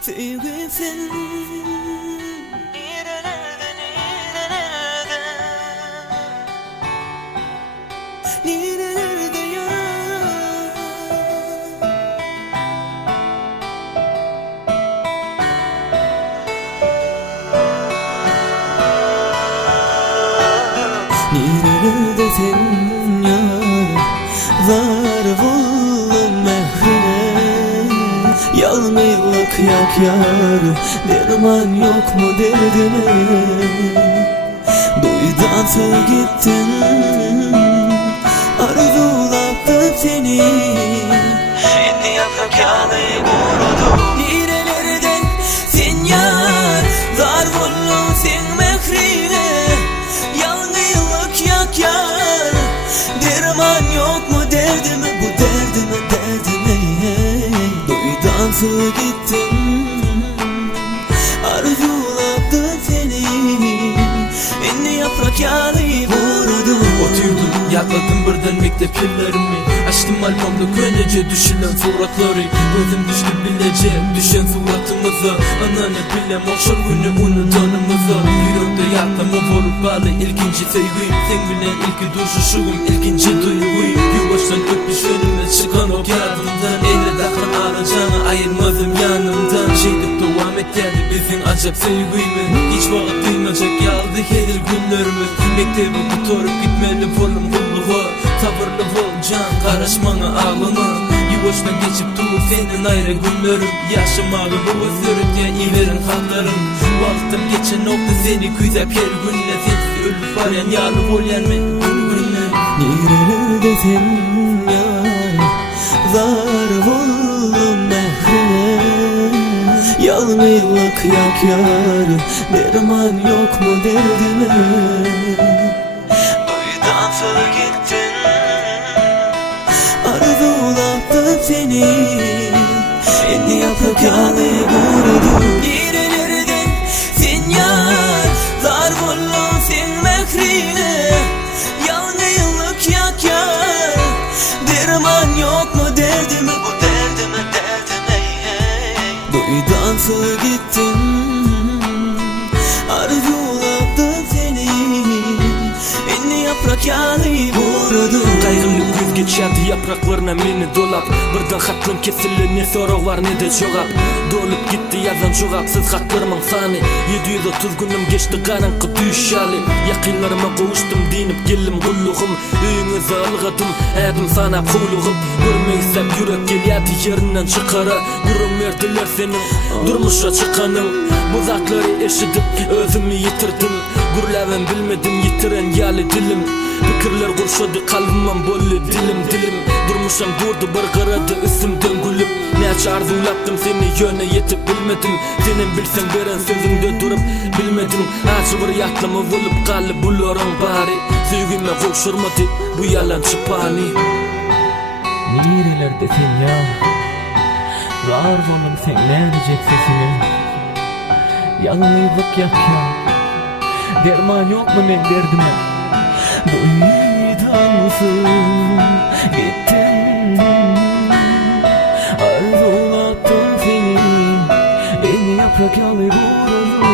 Sevgisin nerelerde ya? Nerelerde sen yar? Var buldum mehrine. Yalnızlık yak yar, derman yok mu derdine? Duydan söz gittin, arzulattım seni. Şimdi yaprak yanı kurudu. Nerelerde sen yar? Var buldum sen mehrine. Yalnızlık yak yar, derman yok mu derdime? Bu derdime duydan söz gittim, arzulattım seni. Şimdi yaprak yanı kurudu. Oturdum, yakladım birden mektep yıllarımı. Açtım albomda önce düşülen suratları. Gözüm düştü bileceğim düşen suratımıza. Ananı bilem okşar günü unutanımıza. Yürekte yaktım o vurup bağlı ilkinci sevgim. Sen bilen ilki duruşuşum, ilkinci duyguyum. Yavaştan öpmüş önüme çıkan o kağıdımdan. Eyle dakın arayacağını ayırmadım yanımdan. Şeydik devam et geldi bizim acap sevgimi. Hiç vakit duymayacak yaldı gelir günlerimiz. Mektebi tutarıp gitmeli volum kulluğa. Tavırlı vol can karışmana ağlına. Yavaştan geçip dur senin ayrı günlerin. Yaşamalı bu özürük ya iverin hakların. Vaktim geçen nokta seni küzep her günle. Sensiz ölüp arayan yarlı vol yerme günle. Nerelerde sen yar? Var buldum mehrine. Yalnızlık yak yar, derman yok mu derdime? Duydan söz gittin, arzulattım seni. Şimdi yaprak yanı kurudu. Nerelerde sen yar? Var buldum sen mehrine. Yalnızlık yak yar, derman yok mu derdime? Bu derdime duydan söz gittin, arzulattım seni. Şimdi yaprak yanı kurudu. Kaygımlı güz geçerdi yapraklarına meni dolap. Birden hatlım kesildi, ne soru var ne de cevap. Dolup gitti yazan cevapsız hatlarımın sani. 730 günüm geçti karanlık düşali. Yakınlarıma kavuştum dinip geldim kulluğum. Üyünüze algadım edim sana kuluğum. Görmeysem yürek geliyordu yerinden çıkara. Gurur verdiler senin durmuşa çıkanın. Bu zatları eşidip özümü yitirdim. Gurlavem bilmedim yitiren yali dilim. Fikirler kurşadı kalbimden bollu dilim. Durmuşam durdu bir karadı üstümden gülüp. Ne arzulattım seni yöne yetip bilmedim. Senin bilsen veren sözümde durup bilmedim. Açı bir yatlama bulup kalli bulurum bari. Sevgime koşurmadı bu yalan çıpani. Nerelerde sen ya? Var oğlum sen ne edecek sesini? Yalnızlık yak ya, derman yok mu ben derdime? Duydan söz gittin, arzulattım seni. Beni yaprak yanı kurudu.